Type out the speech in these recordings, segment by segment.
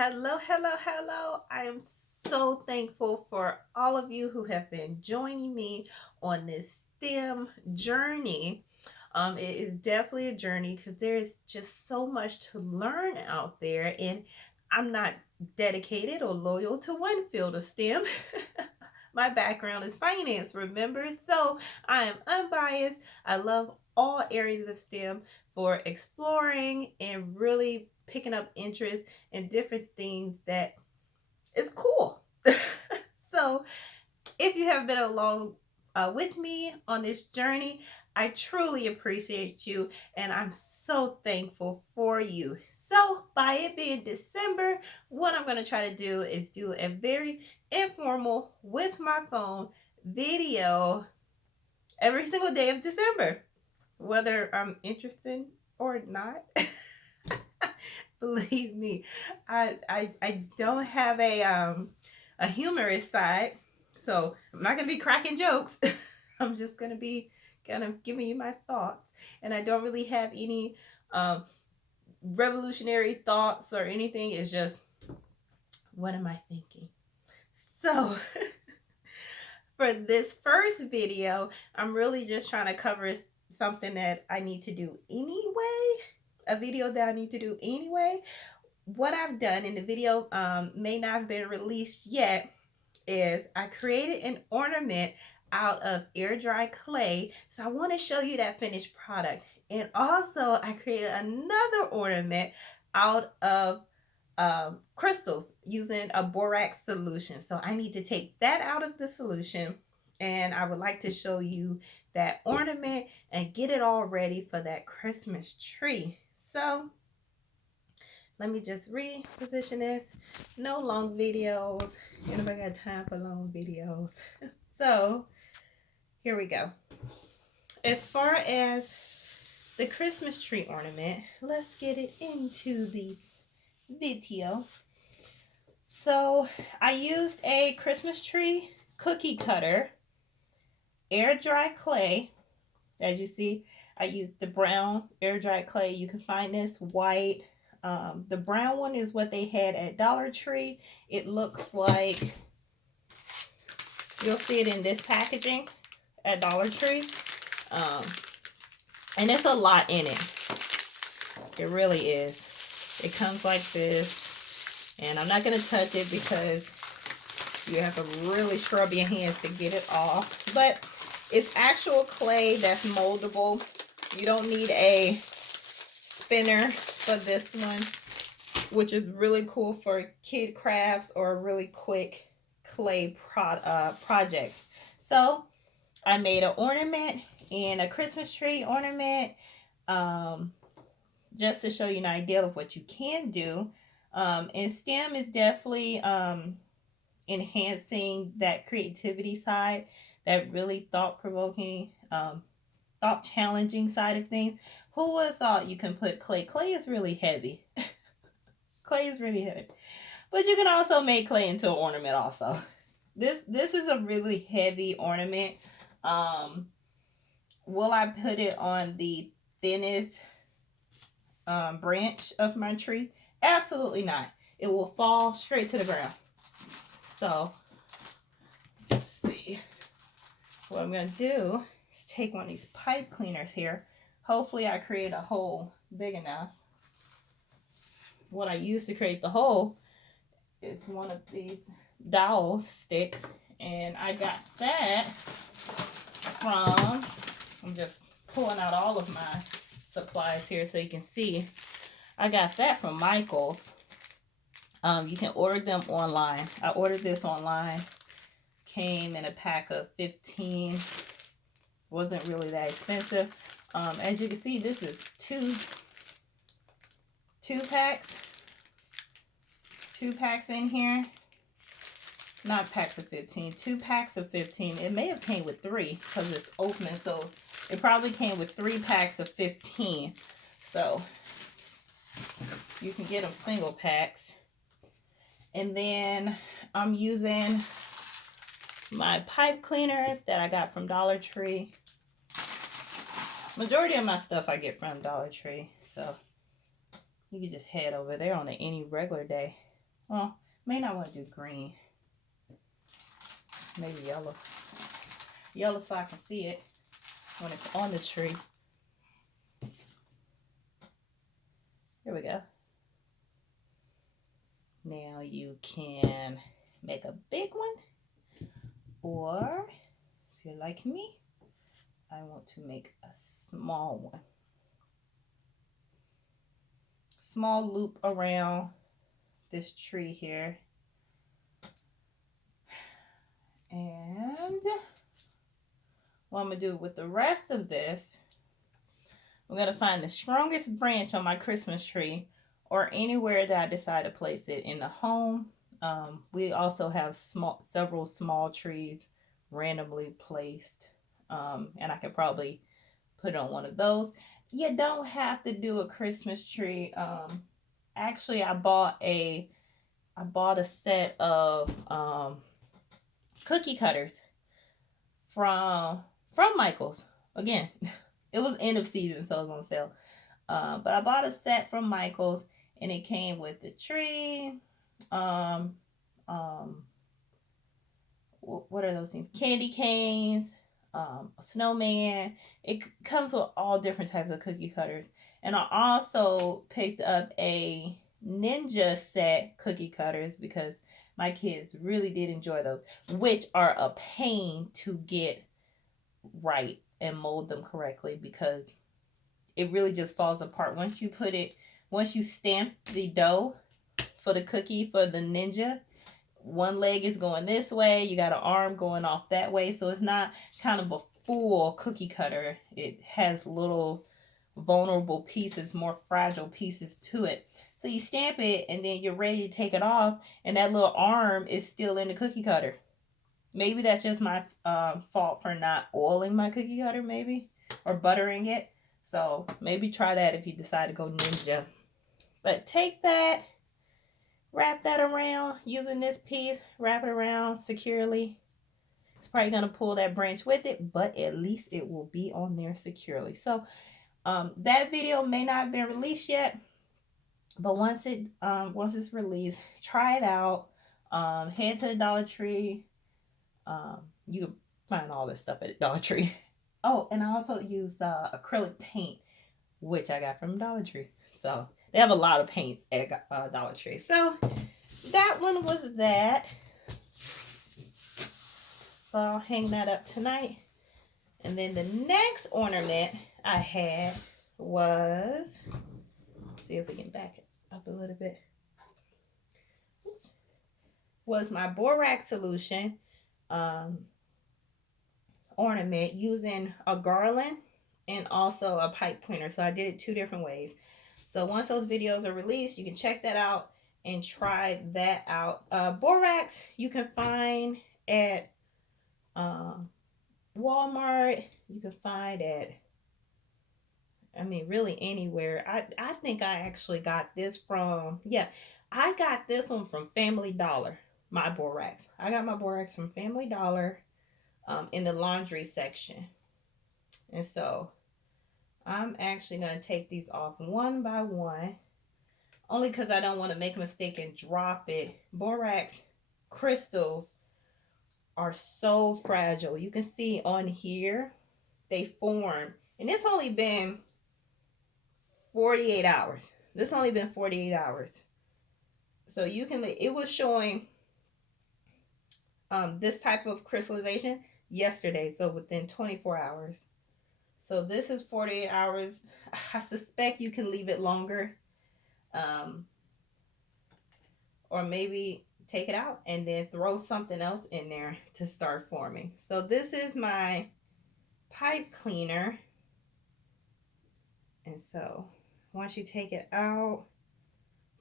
Hello, hello, hello. I am so thankful for all of you who have been joining me on this STEM journey. It is definitely a journey because there is just so much to learn out there, and I'm not dedicated or loyal to one field of STEM. My background is finance, remember? So I am unbiased. I love all areas of STEM for exploring and really picking up interest in different things that is cool. So if you have been along with me on this journey, I truly appreciate you and I'm so thankful for you. So, by it being December, what I'm going to try to do is do a very informal with my phone video every single day of December, whether I'm interested or not. Believe me, I don't have a humorous side, so I'm not gonna be cracking jokes. I'm just gonna be kind of giving you my thoughts, and I don't really have any revolutionary thoughts or anything. It's just what am I thinking? So for this first video, I'm really just trying to cover something that I need to do anyway. A video that I need to do anyway. What I've done in the video may not have been released yet is I created an ornament out of air dry clay. So I want to show you that finished product. And also I created another ornament out of crystals using a borax solution. So I need to take that out of the solution and I would like to show you that ornament and get it all ready for that Christmas tree. So let me just reposition this. No long videos. Anybody got time for long videos? So here we go. As far as the Christmas tree ornament, let's get it into the video. So I used a Christmas tree cookie cutter, air dry clay. As you see, I used the brown air dry clay. You can find this white. The brown one is what they had at Dollar Tree. It looks like, you'll see it in this packaging at Dollar Tree. And it's a lot in it. It really is. It comes like this. And I'm not going to touch it because you have to really scrub your hands to get it off. But it's actual clay that's moldable. You don't need a spinner for this one, which is really cool for kid crafts or really quick clay projects. So I made an ornament and a Christmas tree ornament just to show you an idea of what you can do. And STEM is definitely enhancing that creativity side, that really thought-provoking, thought-challenging side of things. Who would have thought you can put clay? Clay is really heavy. Clay is really heavy. But you can also make clay into an ornament also. This is a really heavy ornament. Will I put it on the thinnest branch of my tree? Absolutely not. It will fall straight to the ground. So, let's see. What I'm going to do is take one of these pipe cleaners here. Hopefully I create a hole big enough. What I use to create the hole is one of these dowel sticks. And I got that from, I'm just pulling out all of my supplies here so you can see. I got that from Michael's. You can order them online. I ordered this online. Came in a pack of 15. Wasn't really that expensive. As you can see, this is two packs. 2 packs in here. Not packs of 15. 2 packs of 15. It may have came with 3 because it's open. So it probably came with 3 packs of 15. So you can get them single packs. And then I'm using my pipe cleaners that I got from Dollar Tree. Majority of my stuff I get from Dollar Tree. So you can just head over there on any regular day. Well, may not want to do green. Maybe yellow. Yellow so I can see it when it's on the tree. Here we go. Now you can make a big one, or if you're like me, I want to make a small one. Small loop around this tree here. And what I'm going to do with the rest of this, I'm going to find the strongest branch on my Christmas tree or anywhere that I decide to place it in the home. We also have several small trees randomly placed, and I could probably put it on one of those. You don't have to do a Christmas tree. Actually, I bought a set of cookie cutters from Michael's. Again, it was end of season, so it was on sale. But I bought a set from Michael's, and it came with the tree. What are those things? Candy canes, a snowman. It comes with all different types of cookie cutters. And I also picked up a Ninja set cookie cutters because my kids really did enjoy those, which are a pain to get right and mold them correctly because it really just falls apart once you stamp the dough for the cookie for the Ninja. One leg is going this way, you got an arm going off that way, so it's not kind of a full cookie cutter. It has little vulnerable pieces, more fragile pieces to it. So you stamp it and then you're ready to take it off, and that little arm is still in the cookie cutter. Maybe that's just my fault for not oiling my cookie cutter, maybe, or buttering it. So maybe try that if you decide to go Ninja. But take that, wrap that around using this piece, wrap it around securely. It's probably going to pull that branch with it, but at least it will be on there securely. So that video may not have been released yet, but once it's released, try it out. Head to the Dollar Tree. You can find all this stuff at the Dollar Tree. Oh, and I also use acrylic paint, which I got from Dollar Tree. So they have a lot of paints at Dollar Tree. So that one was that. So I'll hang that up tonight. And then the next ornament I had was, let's see if we can back it up a little bit. Oops. Was my borax solution ornament using a garland and also a pipe cleaner. So I did it two different ways. So once those videos are released, you can check that out and try that out. Borax you can find at Walmart. You can find at, I mean, really anywhere. I think I actually got this from, I got this one from Family Dollar, my borax. I got my borax from Family Dollar in the laundry section. And so I'm actually going to take these off one by one, only because I don't want to make a mistake and drop it. Borax crystals are so fragile. You can see on here, they form. And it's only been 48 hours. This only been 48 hours. So you can, it was showing this type of crystallization yesterday. So within 24 hours. So this is 48 hours. I suspect you can leave it longer. Or maybe take it out and then throw something else in there to start forming. So this is my pipe cleaner. And so once you take it out,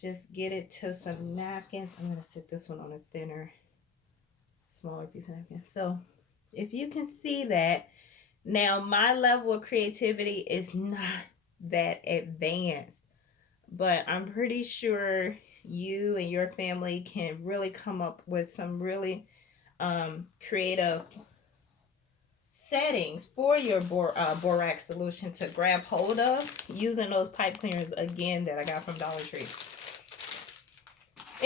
just get it to some napkins. I'm going to sit this one on a thinner, smaller piece of napkin. So if you can see that, now my level of creativity is not that advanced, but I'm pretty sure you and your family can really come up with some really creative settings for your borax solution to grab hold of using those pipe cleaners again that I got from Dollar Tree.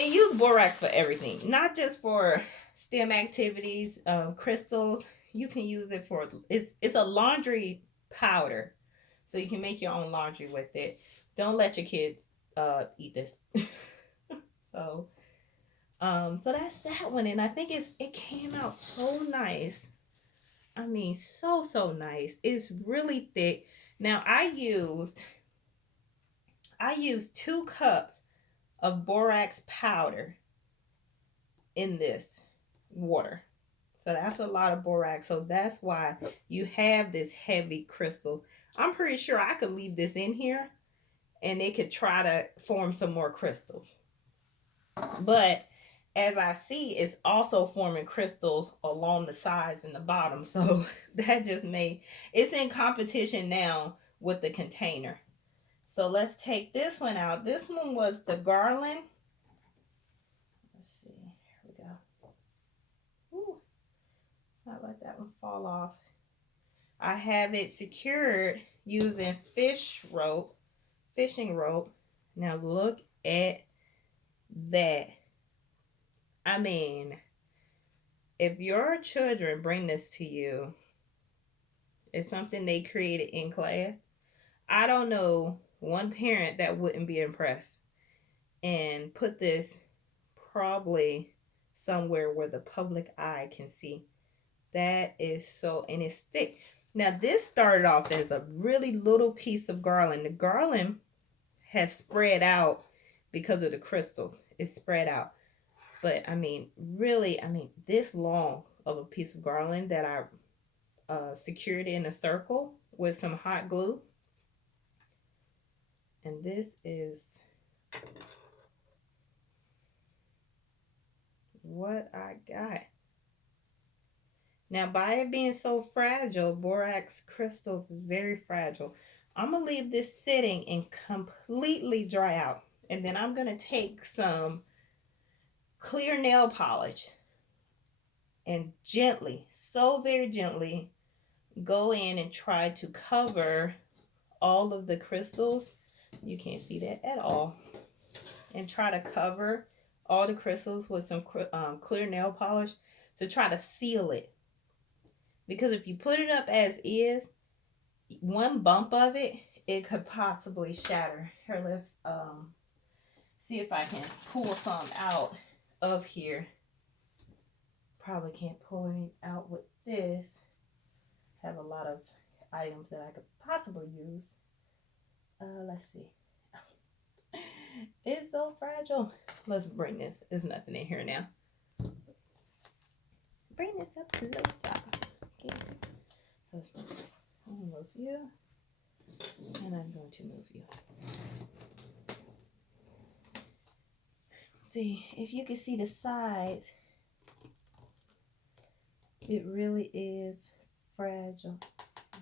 And use borax for everything, not just for STEM activities, crystals. You can use it for, it's a laundry powder. So you can make your own laundry with it. Don't let your kids eat this. So so that's that one. And I think it came out so nice. I mean, so nice. It's really thick. Now I used 2 cups of borax powder in this water. So that's a lot of borax. So that's why you have this heavy crystal. I'm pretty sure I could leave this in here and it could try to form some more crystals. But as I see, it's also forming crystals along the sides and the bottom. So that just made, it's in competition now with the container. So let's take this one out. This one was the garland. Let's see. Here we go. Ooh. Let's not let that one fall off. I have it secured using fishing rope. Now look at that. I mean, if your children bring this to you, it's something they created in class. I don't know one parent that wouldn't be impressed and put this probably somewhere where the public eye can see. That is so, and it's thick. Now this started off as a really little piece of garland. The garland has spread out because of the crystals. It's spread out. But I mean, really, I mean, this long of a piece of garland that I secured in a circle with some hot glue. And this is what I got. Now, by it being so fragile, borax crystals is very fragile. I'm going to leave this sitting and completely dry out. And then I'm going to take some clear nail polish and gently, so very gently, go in and try to cover all of the crystals. You can't see that at all. And try to cover all the crystals with some clear nail polish to try to seal it. Because if you put it up as is, one bump of it, it could possibly shatter. Here, let's see if I can pull some out of here. Probably can't pull any out with this. Have a lot of items that I could possibly use. Let's see. It's so fragile. Let's bring this. There's nothing in here now. Bring this up closer. Okay. Let's move. I'm going to move you. And I'm going to move you. See, if you can see the sides, it really is fragile.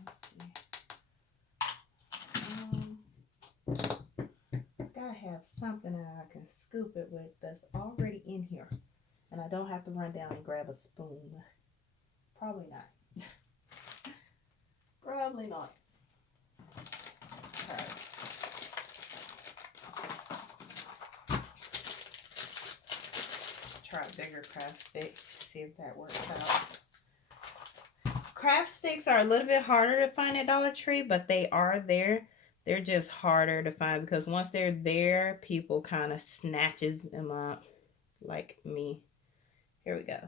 Let's see. Gotta have something that I can scoop it with that's already in here. And I don't have to run down and grab a spoon. Probably not. Probably not. All right. Try a bigger craft stick. See if that works out. Craft sticks are a little bit harder to find at Dollar Tree, but they are there. They're just harder to find because once they're there, people kind of snatches them up like me. Here we go.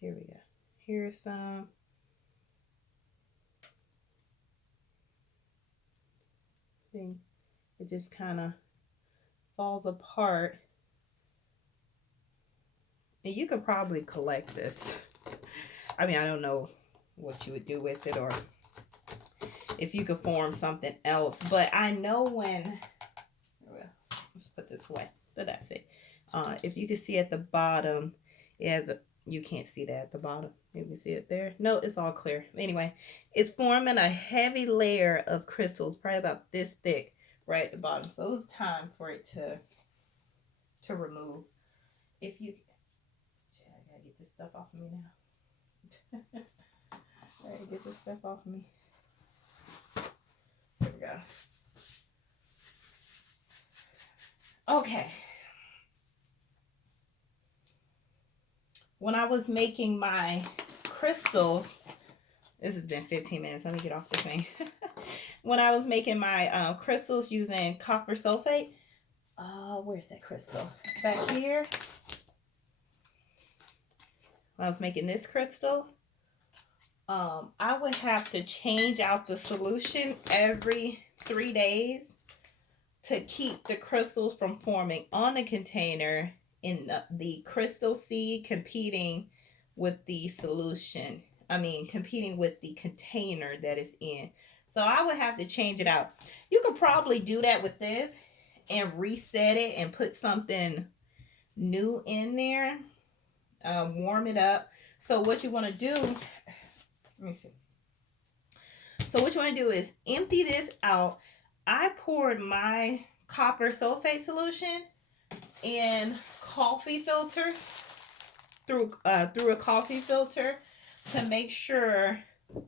Here we go. Here's some. Thing. It just kind of falls apart. And you could probably collect this. I mean, I don't know what you would do with it or if you could form something else. But I know when, let's put this away. But that's it. If you can see at the bottom, it has a, you can't see that at the bottom. Maybe see it there. No, it's all clear. Anyway, it's forming a heavy layer of crystals, probably about this thick right at the bottom. So it's time for it to remove. If you, I gotta get this stuff off of me now. I gotta get this stuff off of me. There we go. Okay. When I was making my crystals, this has been 15 minutes. Let me get off the thing. When I was making my crystals using copper sulfate, where's that crystal? Back here. When I was making this crystal, I would have to change out the solution every 3 days to keep the crystals from forming on the container in the crystal seed competing with the solution. Competing with the container that is in. So I would have to change it out. You could probably do that with this and reset it and put something new in there. Warm it up. So what you want to do, let me see. So what you want to do is empty this out. I poured my copper sulfate solution in coffee filters through a coffee filter to make sure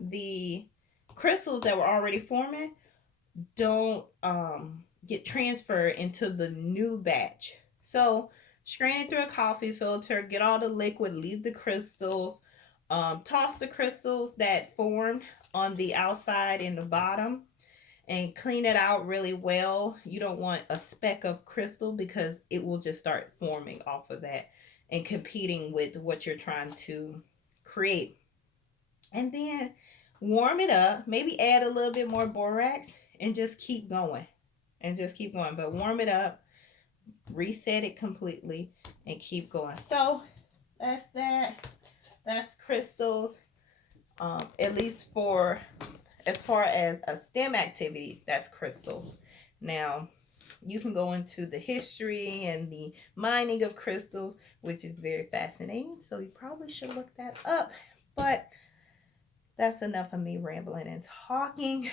the crystals that were already forming don't get transferred into the new batch. So strain it through a coffee filter, get all the liquid, leave the crystals, toss the crystals that formed on the outside and the bottom, and clean it out really well. You don't want a speck of crystal because it will just start forming off of that and competing with what you're trying to create. And then warm it up, maybe add a little bit more borax and just keep going. But warm it up, reset it completely, and keep going. So that's that. That's crystals. At least for as far as a STEM activity, that's crystals. Now, you can go into the history and the mining of crystals, which is very fascinating. So you probably should look that up. But that's enough of me rambling and talking.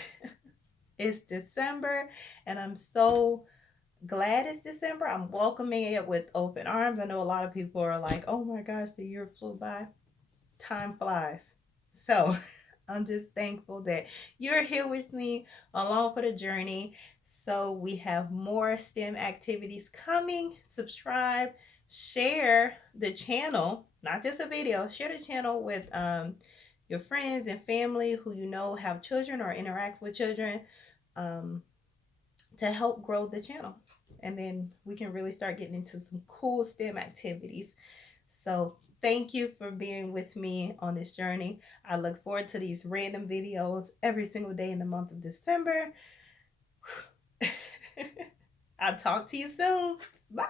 It's December, and I'm so glad it's December. I'm welcoming it with open arms. I know a lot of people are like, oh my gosh, the year flew by. Time flies. So I'm just thankful that you're here with me along for the journey. So we have more STEM activities coming. Subscribe, share the channel, not just a video, share the channel with your friends and family who you know have children or interact with children, to help grow the channel. And then we can really start getting into some cool STEM activities. So thank you for being with me on this journey. I look forward to these random videos every single day in the month of December. I'll talk to you soon. Bye.